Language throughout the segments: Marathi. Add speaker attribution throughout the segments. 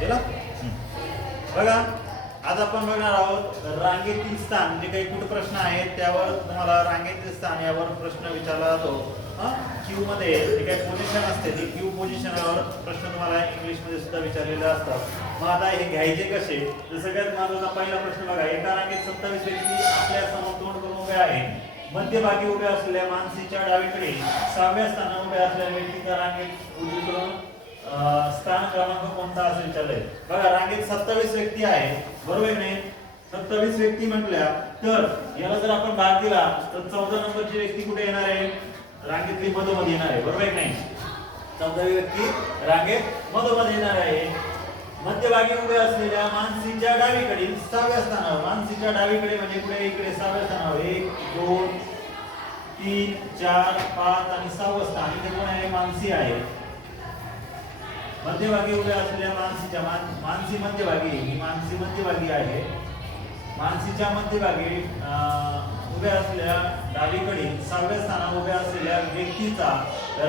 Speaker 1: गेला बघा आज आपण बघणार आहोत रांगेतील स्थान. जे काही कुठे प्रश्न आहेत त्यावर तुम्हाला रांगेतील स्थान यावर प्रश्न विचारला जातो. क्यू मध्ये जे काही पोझिशन असते ती क्यू पोझिशनवर प्रश्न तुम्हाला इंग्लिशमध्ये सुद्धा विचारलेले असतात. मग आता हे घ्यायचे कसे? तर सगळ्यात महत्त्वाचा पहिला प्रश्न बघा. एका रांगेत सत्तावीस व्यक्ती आपल्यासमोर तोंड करून उभे आहेत. मध्यभागी उभ्या असलेल्या मानसीच्या डावीकडे सहाव्या स्थानावर उभ्या असलेल्या व्यक्तीचा रांगेत उजवीकडून स्थान क्रमांक कोणता असं विचारलंय बघा रांगेत सत्तावीस व्यक्ती आहे बरोबर आहे नाही? सत्तावीस व्यक्ती म्हटल्या तर याला जर आपण भाग दिला तर चौदा नंबरची व्यक्ती कुठे येणार आहे? रांगेतली मधोमध येणार आहे. बरोबर आहे नाही? चौदावी व्यक्ती रांगेत मधोमध येणार आहे. मध्यभागी उभे असलेल्या मानसीच्या डावीकडील सहाव्या स्थानावर मानसीच्या डावीकडे म्हणजे कुठे? इकडे सहाव्या स्थानावर. एक दोन तीन चार पाच आणि सहावं स्थान. इथे कोण आहे? मानसी आहे. मध्यभागी उभ्या असलेल्या मानसीच्या मान मानसी मध्यभागी ही मानसी मध्यभागी आहे. मानसीच्या मध्यभागी उभ्या असलेल्या डावीकडील सहाव्या स्थानावर उभ्या असलेल्या व्यक्तीचा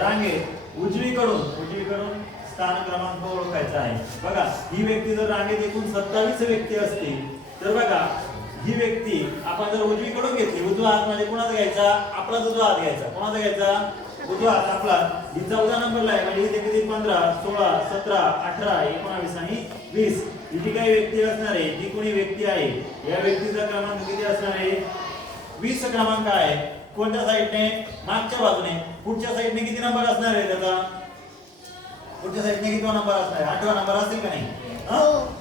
Speaker 1: रांगेत उजवीकडून उजवीकडून स्थान क्रमांक ओळखायचा आहे. बघा ही व्यक्ती जर रांगेत एकूण सत्तावीस व्यक्ती असतील तर बघा ही व्यक्ती आपण जर उजवीकडून घेतली उजवा हात म्हणजे कोणाचा घ्यायचा? आपला उजवा हात घ्यायचा कोणाचा घ्यायचा? उजवा आपला. ही चौदा नंबरला आहे. म्हणजे इथे किती? पंधरा सोळा सतरा अठरा एकोणावीस आणि वीस. ही जी काही व्यक्ती असणार आहे? जी कोणी व्यक्ती आहे? या व्यक्तीचा क्रमांक किती असणार आहे? वीस क्रमांक आहे. कोणत्या साईडने मागच्या बाजूने. पुढच्या साईडने किती नंबर असणार आहे त्याचा? पुढच्या साईडने किती नंबर असणार आहे? आठवा नंबर असेल का नाही? हा?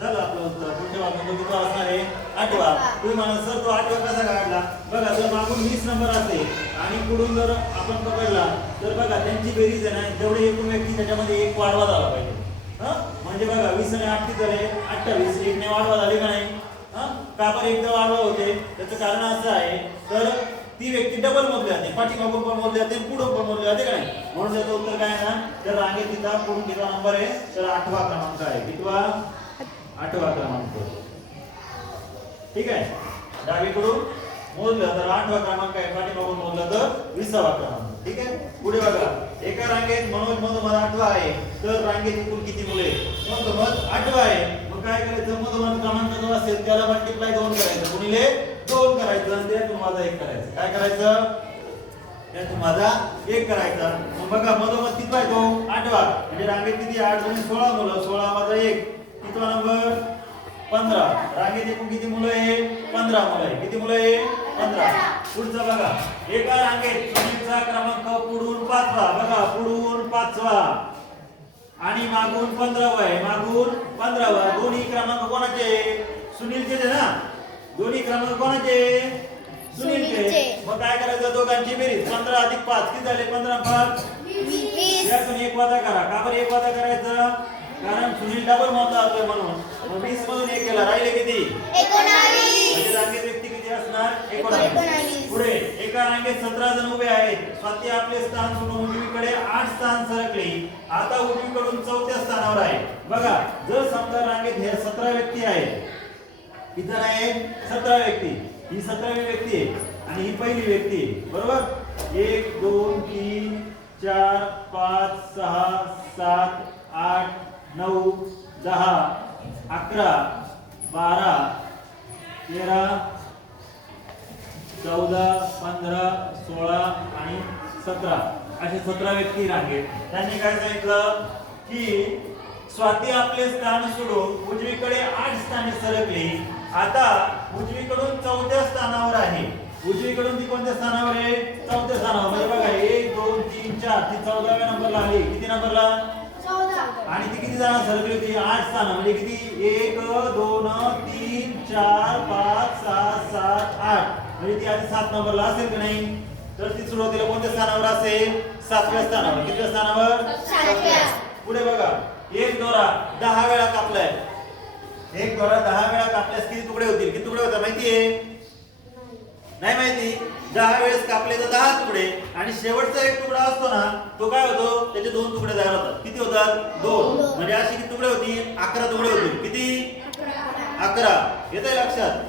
Speaker 1: झालं आपलं उत्तर. पुढच्या बाजूने तो किती असणार आहे. आठवा. तुम्ही म्हणा सर तो आठवा कसा काढला? बघा जर मागून वीस नंबर असेल आणि पुढून जर आपण पकडला तर बघा त्यांची बेरीज आहे ना जेवढे एकूण व्यक्ती त्याच्यामध्ये एक वाढवा झाला पाहिजे. हा? म्हणजे बघा वीस आणि आठ किती झाले अठ्ठावीस. एकने वाढवा झाली का नाही? हा? का बरं एकदा वाढवा होते? त्याचं कारण असं आहे तर ती व्यक्ती डबल मोजली जाते. पाठीमागून पण मोजली जाते पुढं पण मोजली जाते का नाही? म्हणून त्याचं उत्तर काय ना तर रांगेत तिथं पुढून कितवा नंबर आहे तर आठवा क्रमांक आहे. कितवा? आठवा क्रमांक. ठीक आहे? डावीकडून मोजलं तर आठवा क्रमांक आहे पाठीमागून मोजलं तर विसावा क्रमांक. ठीक आहे? पुढे बघा. एका रांगेत मनोज मधोमध आठवा आहे. तर रांगेत एकूण किती मुले? मधोमध आठवा आहे. मग काय करायचं? मधोमध क्रमांक जो असेल त्याला मल्टिप्लाय दोन करायचं. गुणिले दोन करायचं. आणि त्यातून माझा एक करायचं. काय करायचं? त्यातून माझा एक करायचा. मग बघा मधोमध किती पाहिजे आठवा. म्हणजे रांगेत किती? आठ जण सोळा मुलं. सोळा माझा एक. कितवा नंबर पंधरा. रांगेत एकूण किती मुलं आहे? पंधरा मुलं आहे. किती मुलं आहे? पंधरा. पुढचा बघा. एका रांगेत सुनीलचा क्रमांक पुढून पाचवा. बघा पुढून पाचवा. आणि मागून पंधरावा आहे. मागून पंधरावा. दोन्ही क्रमांक कोणाचे? सुनीलचे ना? दोन्ही क्रमांक कोणाचे? सुनीलचे. मग काय करायचं? दोघांची बेरीज. पंधरा अधिक पाच. किती झाले? पंधरा पाच? यातून एक वादा करा. का बरं एक वादा करायचं? कारण सुनील डबल मोठा होतोय म्हणून. वीस मधून एक केला. राहिले किती? म्हणजे रांगेत व्यक्ती किती असणार? एकोणावीस. पुढे एका रांगेत सतरा जण उभे आहेत. स्वाती आपले स्थान सोडून उजवीकडे आठ स्थान सरकली. आता उजवीकडून चौथ्या स्थानावर आहे. बघा जर समजा रांगेत हे सतरा व्यक्ती आहेत किती आहे सतरा व्यक्ती. ही सतरावी व्यक्ती आहे आणि ही पहिली व्यक्ती आहे. बरोबर? एक दोन तीन चार पाच सहा सात आठ नऊ दहा अकरा बारा तेरा चौदा पंधरा सोळा आणि सतरा. असे सतरा व्यक्ती रांगेत. त्यांनी काय सांगितलं? की स्वाती आपले स्थान सोडून उजवीकडे आठ स्थाने सरकली. आता उजवीकडून चौथ्या स्थानावर आहे. उजवीकडून ती कोणत्या स्थानावर आहे? चौथ्या स्थानावर. म्हणजे बघा एक दोन तीन चार. ती चौदाव्या नंबरला आली किती नंबरला? आणि ती किती जण सरकली होती? आठ स्थान म्हणजे किती? एक दोन तीन चार पाच सहा सात आठ. म्हणजे ती आधी सात नंबरला असेल की नाही? तर ती सुरुवातीला कोणत्या स्थानावर असेल? सातव्या स्थानावर. कितव्या स्थानावर. पुढे बघा. एक दोरा दहा वेळा कापलाय. एक दोरा दहा वेळा कापल्यास किती तुकडे होतील? किती तुकडे होतात माहितीये? नाही माहिती? दहा वेळेस कापले तर दहा तुकडे. आणि शेवटचा एक तुकडा असतो ना तो काय होतो? त्याचे दोन तुकडे तयार होतात. किती होतात? दोन. म्हणजे असे किती तुकडे होतील अकरा तुकडे होतील किती? अकरा. येत लक्षात?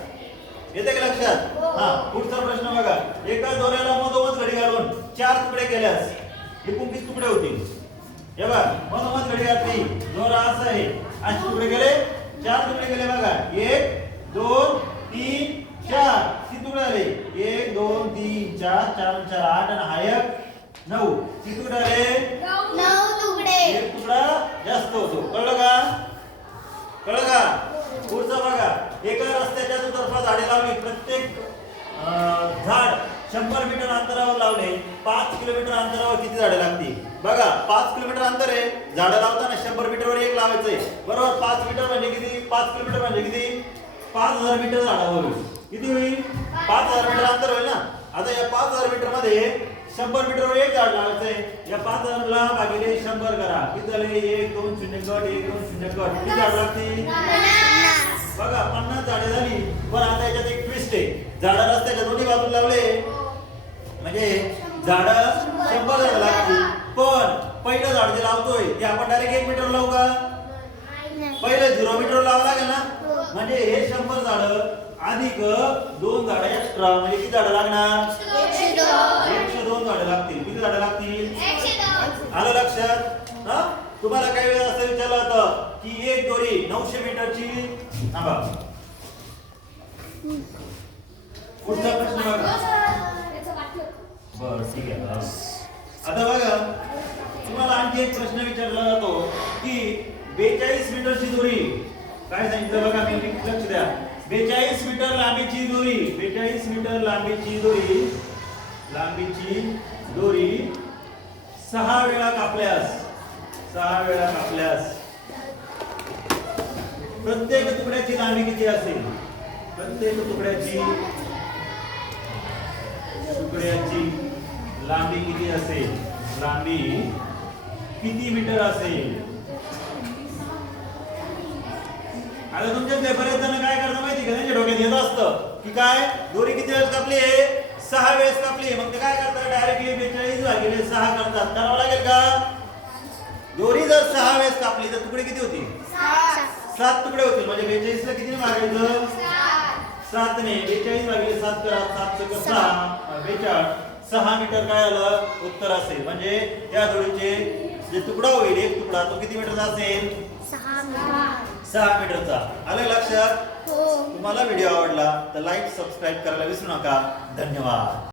Speaker 1: येते का लक्षात?
Speaker 2: हा
Speaker 1: पुढचा प्रश्न बघा. एका दोऱ्याला मधोमध घडी घालून चार तुकडे केल्यास एकूण किती तुकडे होतील? हे बघ मधोमध घडी घातली. दोरा असा आहे. असे तुकडे गेले चार तुकडे गेले बघा. एक दोन तीन चार. किती तुकडे आले? एक दोन तीन चार चार चार आठ आणि हा एक. नऊ. किती तुकडे आले.
Speaker 2: नऊ तुकडे.
Speaker 1: एक तुकडा जास्त होतो. कळलं का? कळलं का? पुढचं बघा. एका रस्त्याच्या दुतर्फा झाडे लावली. प्रत्येक झाड शंभर मीटर अंतरावर लावले. पाच किलोमीटर अंतरावर किती झाडे लागतील? बघा पाच किलोमीटर अंतर आहे. झाडं लावताना शंभर मीटरवर एक लावायचंय. बरोबर पाच मीटर म्हणजे किती पाच किलोमीटर म्हणजे किती पाच हजार मीटर झाडावर किती होईल? पाच हजार मीटर अंतर होईल ना? आता या पाच हजार मीटरमध्ये शंभर मीटरवर एक झाड लावायचंय. या पाच हजारला भागिले शंभर करा. किती झाले? एक दोन शून्य गट एक दोन शून्य गट किती झाड लागतील? बघा पन्नास झाडे झाली. पण आता याच्यात एक ट्विस्ट आहे. झाडं रस्त्याच्या दोन्ही बाजूला लावले. म्हणजे झाड शंभर झाडं लागतील. पण पहिलं झाड जे लावतोय ते आपण डायरेक्ट एक मीटर लावू का? पहिले झिरो मीटर लावावं लागेल ना? म्हणजे हे शंभर झाड अधिक दोन झाड एक्स्ट्रा म्हणजे किती झाडं लागणार?
Speaker 2: एकशे दोन
Speaker 1: झाड झाडं लागतील. किती झाडं लागतील? आलं लक्षात? हा? तुम्हाला काही वेळा असं विचारलं होतं की एक दोरी नऊशे मीटरची? थांबा. पुढचा प्रश्न बघा. बर ठीक आहे. आता बघा. तुम्हाला आणखी एक प्रश्न विचारला जातो की बेचाळीस मीटरची दोरी. काय सांगितलं बघा मी लक्ष द्या. बेचाळीस मीटर लांबीची दोरी बेचाळीस मीटर लांबीची दोरी लांबीची दोरी. सहा वेळा कापल्यास सहा वेळा कापल्यास प्रत्येक तुकड्याची लांबी किती असेल? प्रत्येक तुकड्याची तुकड्याची लांबी किती असेल? लांबी किती मीटर असेल? आता तुमच्यातले बरेच जण काय करतात माहिती का? त्यांच्या डोक्यात येत असतं की काय? दोरी किती वेळेस कापली आहे? सहा वेळेस कापली. मग ते काय करतात? डायरेक्टली बेचाळीस भागिले सहा करतात. करावं लागेल का? दोरी जर सहा वेळेस कापली तर तुकडे किती होतील? सात. तुकडे होतील. म्हणजे बेचाळीस ला किती मागायचं? सात. ने बेचाळीस भागिले सात करा. सात चौक सहा. बेचाळीस सहा मीटर काय आलं? उत्तर असेल. म्हणजे त्या दोरीचे जे तुकडा होईल एक तुकडा तो किती मीटरचा असेल? सहा मीटरचा. आलं लक्षात?
Speaker 2: हो.
Speaker 1: तुम्हाला व्हिडिओ आवडला तर लाईक सबस्क्राईब करायला विसरू नका. धन्यवाद.